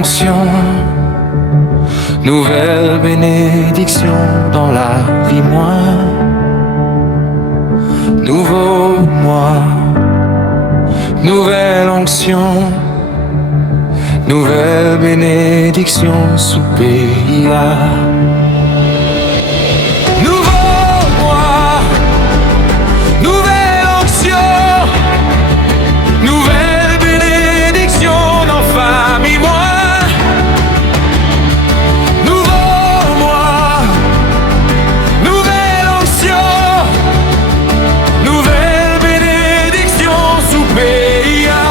onction, nouvelle bénédiction dans la vie moi. Nouveau moi, nouvelle onction, nouvelle bénédiction sous PIA. Nouveau moi, nouvelle onction, nouvelle bénédiction dans famille moi. Nouveau moi, nouvelle onction, nouvelle bénédiction sous PIA.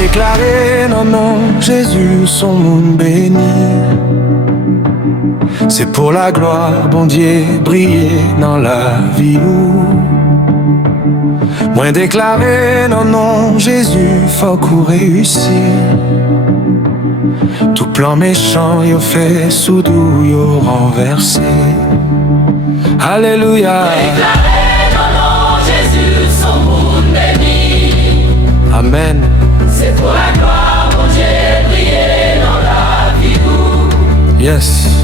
Déclarer non, non, Jésus, son monde béni. C'est pour la gloire, bon Dieu, briller dans la vie où. Moi déclarer non, non, Jésus, faut qu'on réussir. Tout plan méchant, yo fait soudou, yo renversé. Alléluia. Déclarer non, non, Jésus, son monde béni. Amen. C'est pour la gloire, mon Dieu, briller dans la vie où. Yes.